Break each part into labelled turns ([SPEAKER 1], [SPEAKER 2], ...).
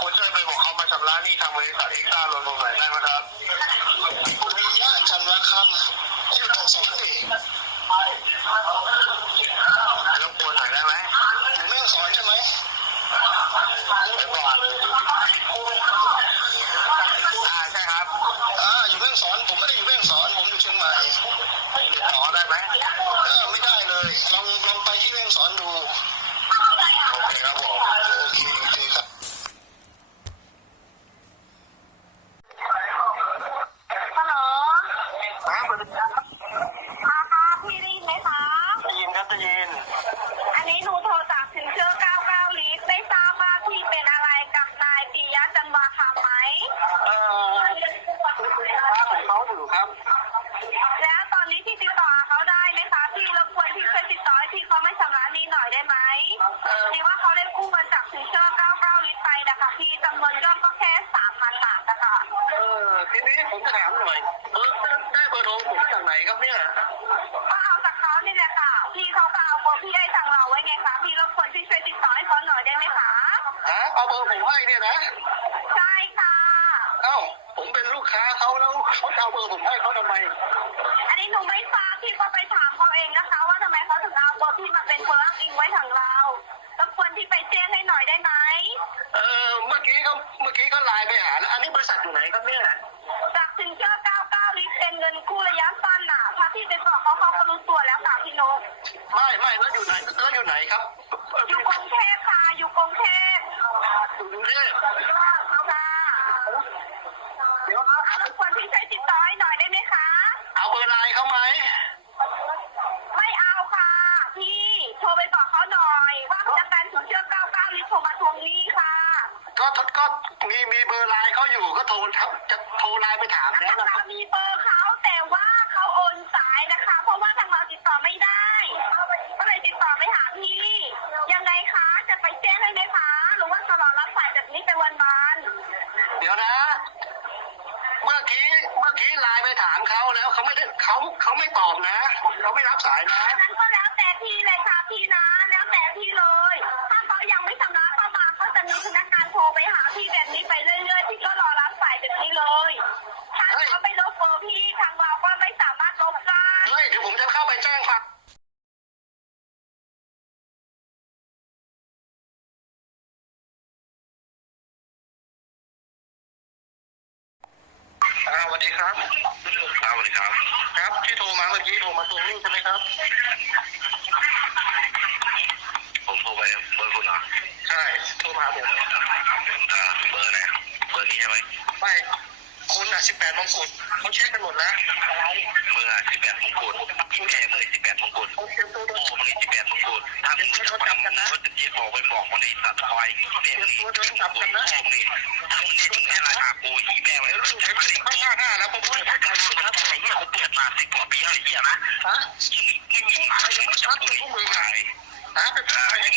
[SPEAKER 1] คุณช่วยไปบอกเขามาชำระหนี้ทางบริษัทเอ็กซ่าลงตรงไหนได้ไหมครับคุณย่าชำระค่ะคือต้องสองเองรบกวนหน่อยได้ไหมหนูไม่สอนใช่ไหมไม่ก่อนได้ไหมเออไม่ได้เลย ลองลองไปที่เร่งสอนดูโอเคครับผม
[SPEAKER 2] ทีจำนวนยอดก็แค่สามพันบาทนะคะ
[SPEAKER 1] เออทีนี้ผมจะถามหน่อยเออได้เบอร์โทรผมจากไหนครับเนี่ย
[SPEAKER 2] ก็เอาจากเขานี่แหละค่ะพี่เขาเอาเบอร์พี่ให้ทางเราไว้ไงคะพี่รบกวนที่ช่วยติดต่อให้เขาหน่อยได้ไหมคะ
[SPEAKER 1] ฮะเอาเบอร์ผมให้เนี่ยนะ ใช่ค่ะ เอ้าผมเป็นลูกค้าเขาแล้วเขาเอาเบอร์ผมให้เขาทำไม
[SPEAKER 2] อันนี้หนูไม่ทราบพี่ก็ไปถามเขาินกู้ระยะสั้นน่ะพ้าพี่ไปบอกเขาเขาก็รู้ตัวแล้วค่ะพี่นก
[SPEAKER 1] ไม่ไม่แล้วอยู่ไหนแล้วอยู่ไหนครับ
[SPEAKER 2] อยู่กรุงเทพค่ะอยู่กรุงเทพ
[SPEAKER 1] เยู่กงเทพค
[SPEAKER 2] ่ะเดี๋ยวเอาควรพี่ใช้ติดต่อให้หน่อยได้ไหมคะ
[SPEAKER 1] เอาเบอร์ไลน์เขาไหม
[SPEAKER 2] ไม่เอาค่ะ พี่ โทรไปบอกเขาหน่อย ว่าจะเป็นสุดเชื่อเก้าเก้าหรือโทรมาทวงนี้ค่ะ
[SPEAKER 1] ก็ทก็มีมีเบอร์ไลน์เขาอยู่ก็โทรทับจะโทรไลน์ไปถามแล้ว
[SPEAKER 2] นะครับมีเบอร์ค่ะ
[SPEAKER 1] time. วัสดีครับสวัสดีครับ ครับที่โทรมาเมื่อกี้โทรมาตรงนี้ใช่ไหมครับ
[SPEAKER 3] ผมโทรไปเบอร์ คุณเหรอ
[SPEAKER 1] ใช่ โทรมาผม
[SPEAKER 3] อ่าเบอร์ไหนเบอร์นี้ใช่ไหม
[SPEAKER 1] ไม่คุณอ่ะสิบแปดมงกุฎเขาเช็คไปหมดแล้ว
[SPEAKER 3] เบอร์สิบแปดมงกุฎคุณแค่เบอร์สิบแปดมงกุฎโอ้มันสิบแปดมงกุฎ
[SPEAKER 1] ถ้าคุณจจำกันนะคุณ
[SPEAKER 3] จะบอกไปบอกมันในสัตว์ไฟเ
[SPEAKER 1] บอร์สิบแปดมงกุฎโอ้มันถ้
[SPEAKER 3] เม็นอะจำกันะเปิดมาสิบกว่าปีอะไรเงี้ยนะ
[SPEAKER 1] ฮะไม่มีหมายังไม่ชัดเลยพวกมึงฮะไปไปไปไป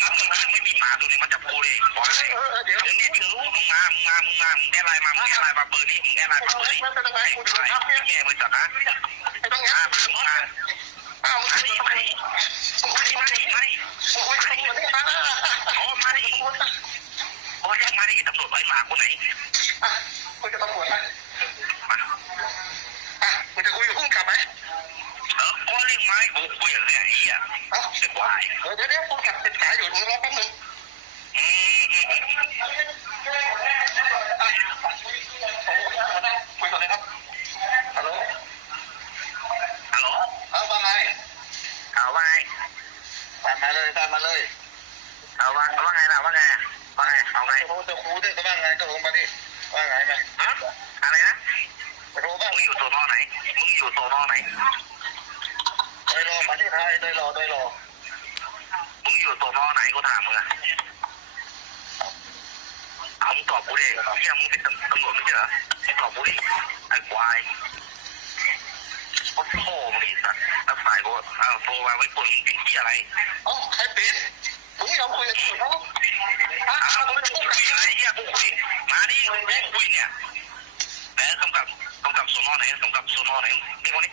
[SPEAKER 3] ไปไม่มีหมาตัวนี้มันจะโผล่เอง
[SPEAKER 1] บอกเลยเดี๋ยวเนี่ยมึงรู้
[SPEAKER 3] มึงมามึงมามึงมามึงแง่ไรมามึงแง่ไรมาเบอร์นี้มึงแง่ไรมาเบอร์นี้ไม่
[SPEAKER 1] เป็นไรไม่เป็น
[SPEAKER 3] ไรไม่แง่บริษัทนะไอ้ต้องแง่มา
[SPEAKER 1] อ้าวมึงไม่ไ
[SPEAKER 3] ม่ไม่ไม่ไป
[SPEAKER 1] เลยไปเลย
[SPEAKER 4] เอาว่าเอาว่าไงเอาว่าไงว่าไงเอาไงจะค
[SPEAKER 1] ูจะคูได้ก็ว่าไงก็ลงมาดิว่าไงไหม
[SPEAKER 3] ฮะอะไรนะรู้ป่ะมึงอยู่ตัวนอไหนมึงอยู่ตัวนอไหนได้ได้รอได้รอ มึงอยู่ตัวนอไหนกูถามมึงอะถามตอบกูดิเนี่ยมึงเป็นตำรวจไม่ใช่เหรอตอบกูดิไอ้ควายโอ้โหมึงนี่สัตว์แล้วสายกูอ้าวโทรมาไว้คนเป็นี่อะไร
[SPEAKER 1] อ๋อใครปิดมึงยอมคุยกับกูเหรอ
[SPEAKER 3] อ้าวมึงคุยอะไรเฮียกูคุยมาดิมกูคุยเนี่ยแหมกำกับกำกับโซนอไหนกำกับโซนอไหนนี่คนนี้